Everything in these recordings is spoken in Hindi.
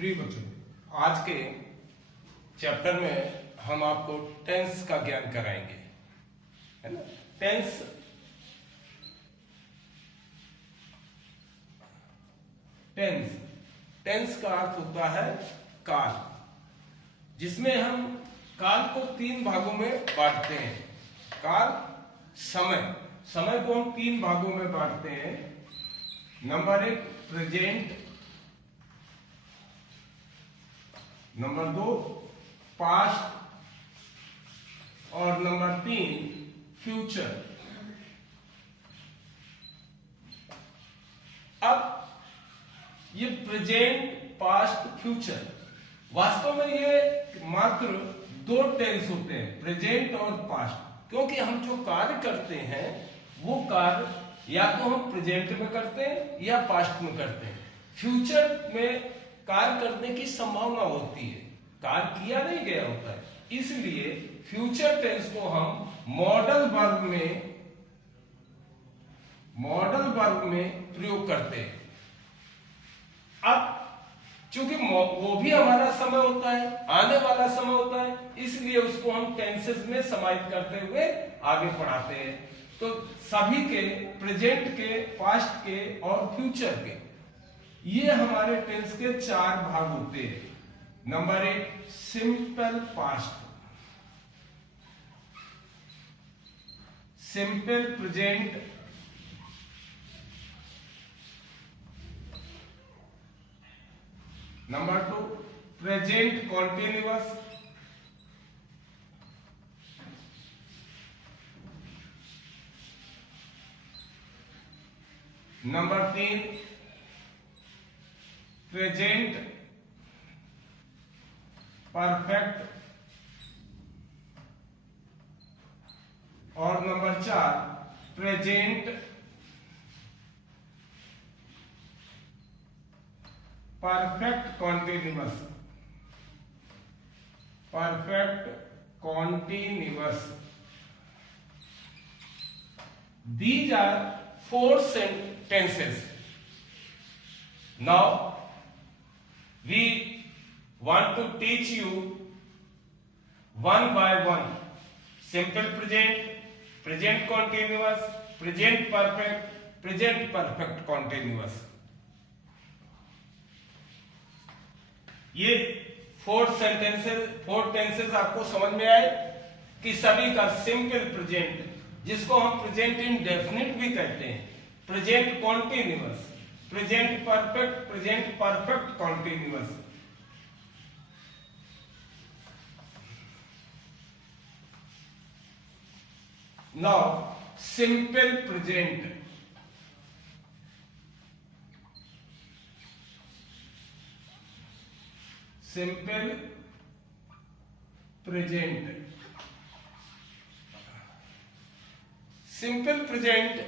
प्रिय बच्चों, आज के चैप्टर में हम आपको टेंस का ज्ञान कराएंगे, है ना। टेंस टेंस टेंस का अर्थ होता है काल, जिसमें हम काल को तीन भागों में बांटते हैं। काल, समय को हम तीन भागों में बांटते हैं। नंबर एक प्रेजेंट, नंबर दो पास्ट और नंबर तीन फ्यूचर। अब ये प्रेजेंट, पास्ट, फ्यूचर, वास्तव में ये मात्र दो टेंस होते हैं, प्रेजेंट और पास्ट। क्योंकि हम जो कार्य करते हैं वो कार्य या तो हम प्रेजेंट में करते हैं या पास्ट में करते हैं। फ्यूचर में कार्य करने की संभावना होती है, कार्य किया नहीं गया होता है, इसलिए फ्यूचर टेंस को हम मॉडल वर्ब में प्रयोग करते हैं। अब चूंकि वो भी हमारा समय होता है, आने वाला समय होता है, इसलिए उसको हम टेंसेस में समाहित करते हुए आगे पढ़ाते हैं। तो सभी के, प्रेजेंट के, पास्ट के और फ्यूचर के, ये हमारे टेंस के चार भाग होते हैं। नंबर एक simple past, simple present, number two present continuous, number तीन प्रेजेंट परफेक्ट और नंबर चार present perfect continuous, These are four tenses. Now we want to teach you one by one. Simple present, present continuous, present perfect, present perfect continuous. ये फोर टेंसेस आपको समझ में आए कि सभी का सिंपल प्रेजेंट, जिसको हम प्रेजेंट इंडेफिनिट भी कहते हैं, present continuous, present perfect, present perfect continuous. Now simple present, simple present, simple present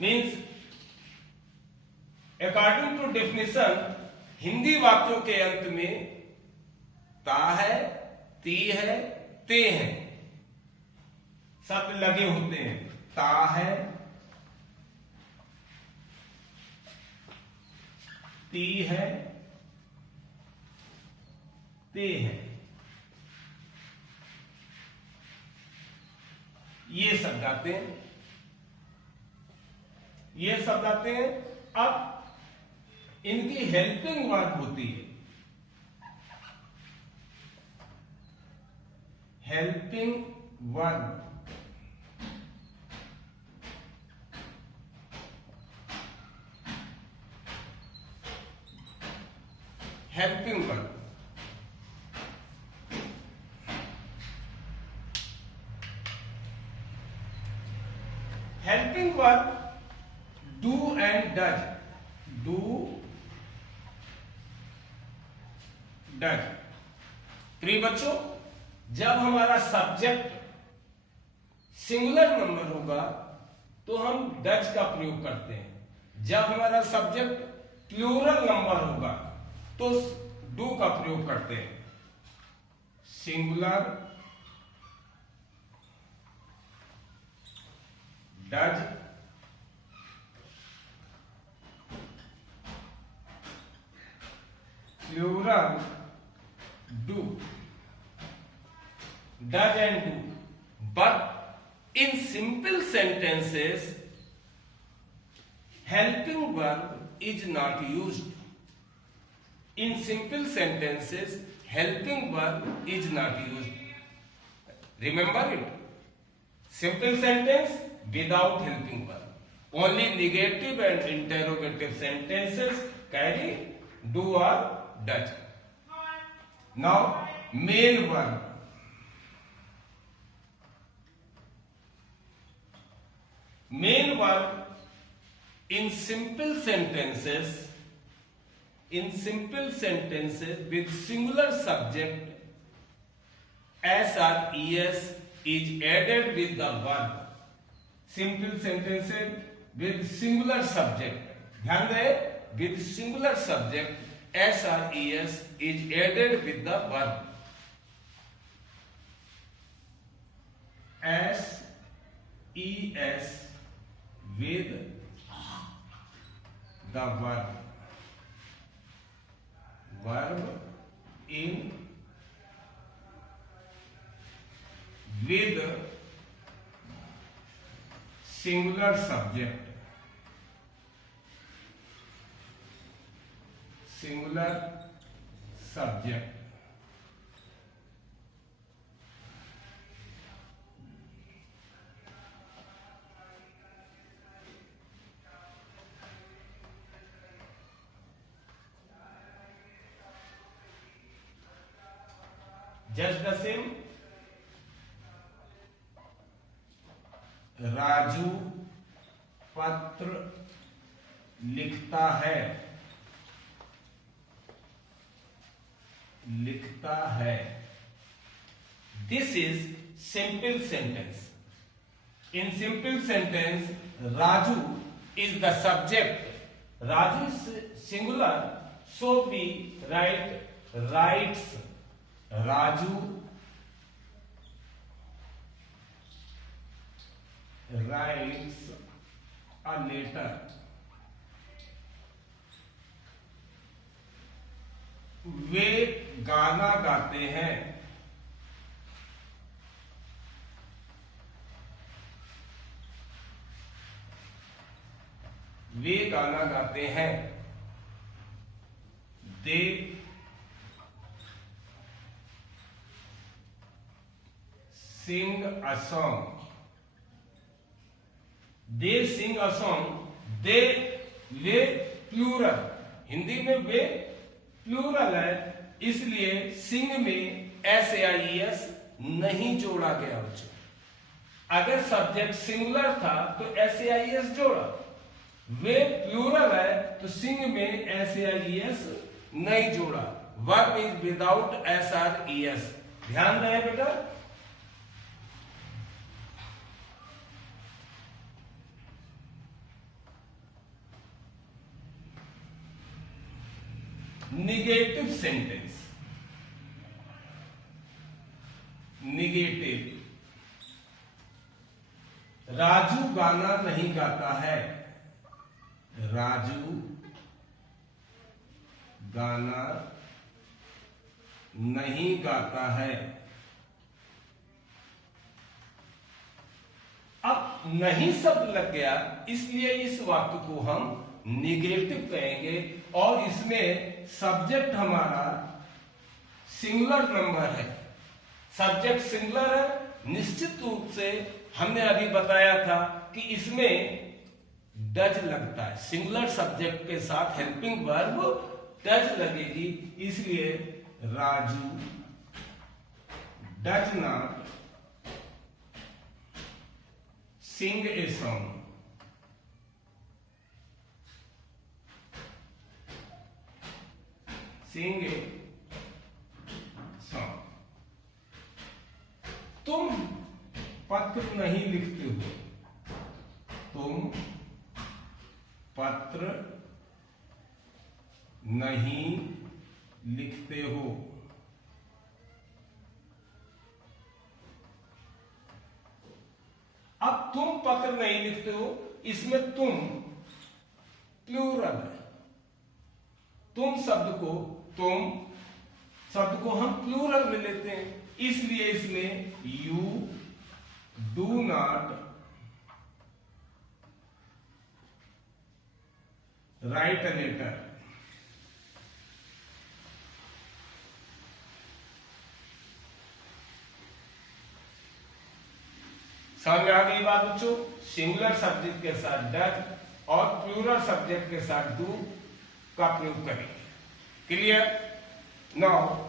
means according to definition, Hindi वाक्यों के अंत में ता है, ती है, ते हैं शब्द लगे होते हैं। ता है, ती है, ते हैं, ये शब्द आते हैं, ये शब्द आते हैं। अब इनकी हेल्पिंग वर्ब होती है, helping verb, helping verb. Helping verb do and does, do does. प्रिय बच्चों, जब हमारा सब्जेक्ट सिंगुलर नंबर होगा तो हम डज का प्रयोग करते हैं, जब हमारा सब्जेक्ट प्लूरल नंबर होगा तो डू का प्रयोग करते हैं। Singular does, plural do, does and do, but in simple sentences helping verb is not used. In simple sentences helping verb is not used. Remember it. Simple sentence without helping verb. Only negative and interrogative sentences carry do or does. Now, main verb. Main verb in simple sentences with singular subject s or es is added with the verb. Simple sentences with singular subject. ध्यान दें, with singular subject s or es is added with the verb. S, es with the verb. Verb in with singular subject. Singular subject. Just the same. Raju पत्र लिखता है. लिखता है. This is simple sentence. In simple sentence, Raju is the subject. Raju is singular, so we write writes. Raju writes a letter. वे गाना गाते हैं. वे गाना गाते हैं. They sing a song. They sing a song. They वे प्लूरल. हिंदी में वे प्लूरल है, इसलिए सिंग में SAIES नहीं जोड़ा गया बच्चों. अगर सब्जेक्ट सिंगुलर था तो SAIES जोड़ा. वे प्लूरल है तो सिंग में SAIES नहीं जोड़ा. Verb is without SRES. ध्यान रहे बेटा. Negative sentence. निगेटिव. राजू गाना नहीं गाता है. राजू गाना नहीं गाता है. अब नहीं शब्द लग गया, इसलिए इस वाक्य को हम निगेटिव कहेंगे और इसमें सब्जेक्ट हमारा सिंगुलर नंबर है. सब्जेक्ट सिंगुलर है. निश्चित रूप से हमने अभी बताया था कि इसमें डज लगता है. सिंगुलर सब्जेक्ट के साथ हेल्पिंग वर्ब डज लगेगी, इसलिए Raju does not sing a song. Sing a song. तुम पत्र नहीं लिखते हो. तुम पत्र नहीं लिखते हो. अब तुम पत्र नहीं लिखते हो, इसमें तुम प्लूरल है. तुम शब्द को तुम शब्द को हम प्लूरल में लेते हैं, इसलिए इसमें you do not write a letter. समझ में आ गई बात बच्चों? सिंगुलर सब्जेक्ट के साथ डज और प्लूरल सब्जेक्ट के साथ डू का प्रयोग करेंगे। क्लियर? नाउ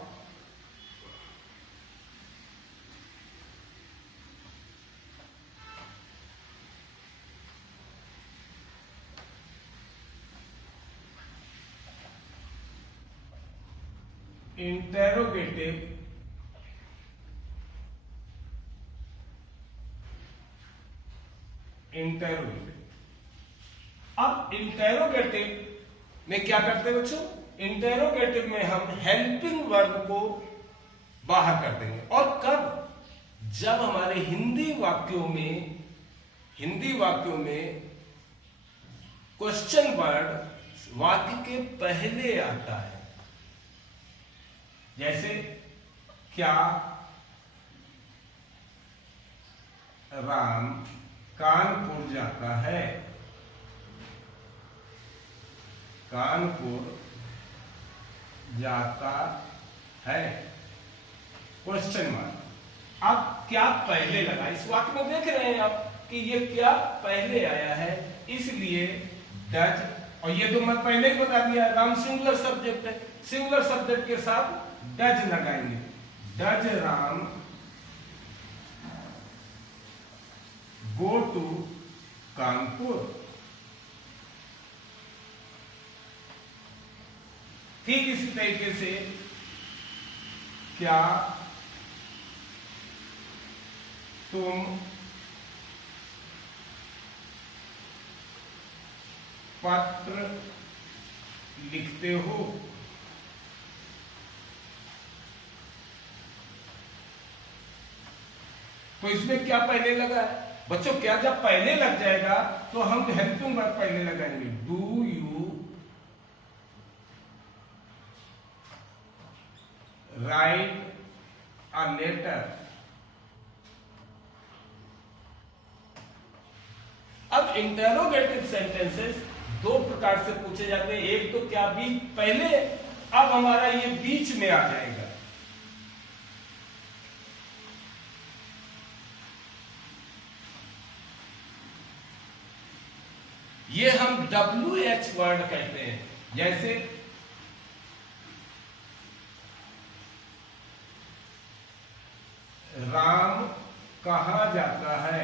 इंटेरोगेटिव अब इंटेरोगेटिव में क्या करते हैं बच्चों? इंटेरोगेटिव में हम हेल्पिंग वर्ब को बाहर कर देंगे। और कब? जब हमारे हिंदी वाक्यों में क्वेश्चन वर्ड वाक्य के पहले आता है। जैसे क्या राम कानपुर जाता है? कानपुर जाता है, क्वेश्चन मार्क। अब क्या पहले लगा? इस वाक्य में देख रहे हैं आप कि ये क्या पहले आया है, इसलिए डज। और ये तो मैं पहले ही बता दिया, राम सिंगुलर सब्जेक्ट है, सिंगुलर सब्जेक्ट के साथ डज लगाएंगे। Does Ram go to Kanpur? ठीक इसी तरीके से क्या तुम पत्र लिखते हो? तो इसमें क्या पहले लगा है बच्चों? क्या जब पहले लग जाएगा तो हम हेल्पिंग वर्ब पहले लगाएंगे। Do you write a letter? अब इंटेरोगेटिव सेंटेंसेस दो प्रकार से पूछे जाते हैं। एक तो क्या बीच पहले, अब हमारा ये बीच में आ जाएगा। ये हम WH वर्ड कहते हैं। जैसे राम कहाँ जाता है?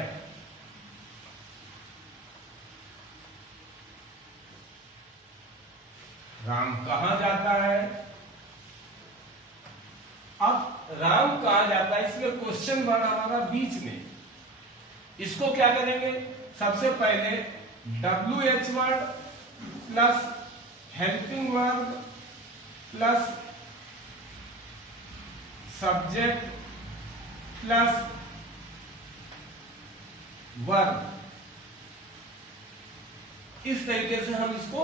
राम कहाँ जाता है? अब राम कहाँ जाता है, इसमें क्वेश्चन वर्ड हमारा बीच में। इसको क्या करेंगे? सबसे पहले WH word plus helping verb plus subject plus verb, इस तरीके से हम इसको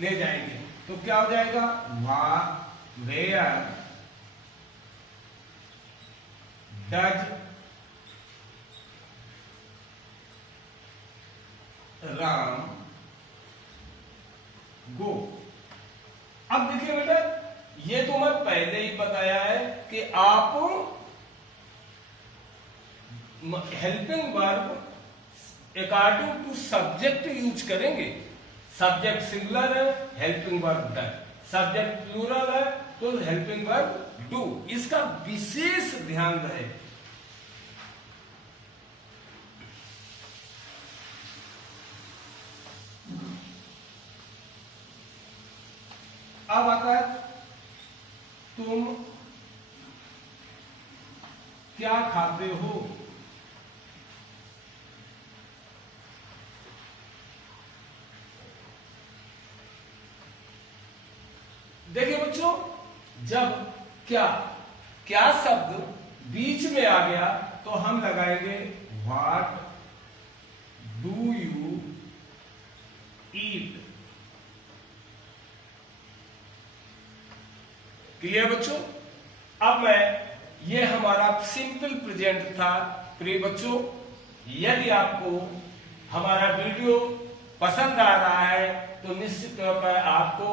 ले जाएंगे। तो क्या हो जाएगा? वेयर डज राम गो? अब देखिए बेटा, ये तो मैं पहले ही बताया है कि आप helping verb according to subject use करेंगे। सब्जेक्ट सिंगुलर है, helping verb does. Subject plural है तो हेल्पिंग वर्ब डू। इसका विशेष ध्यान रहे। अब आता है तुम क्या खाते हो? देखिए बच्चों, जब क्या शब्द बीच में आ गया तो हम लगाएंगे what do you eat? Clear बच्चों? अब ये हमारा सिंपल प्रेजेंट था। प्रिय बच्चों, यदि आपको हमारा वीडियो पसंद आ रहा है तो निश्चित तौर पर आपको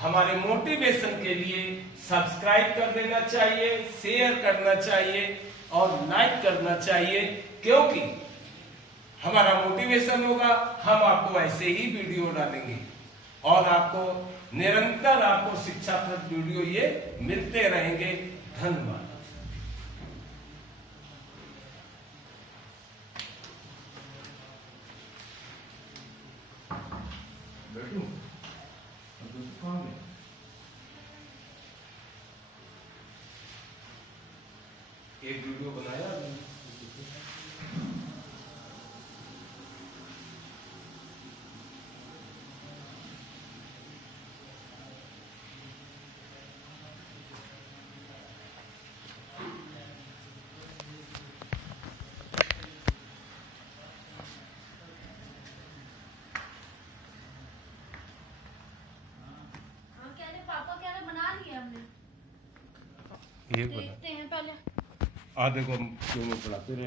हमारे मोटिवेशन के लिए सब्सक्राइब कर देना चाहिए, शेयर करना चाहिए और लाइक करना चाहिए, क्योंकि हमारा मोटिवेशन होगा, हम आपको ऐसे ही वीडियो डालेंगे और आपको निरंतर आपको शिक्षाप्रद वीडियो ये मिलते रहेंगे। धन्यवाद। एक वीडियो बनाया देखते हैं पहले। आधे को क्यों नहीं पढ़ाते रहे।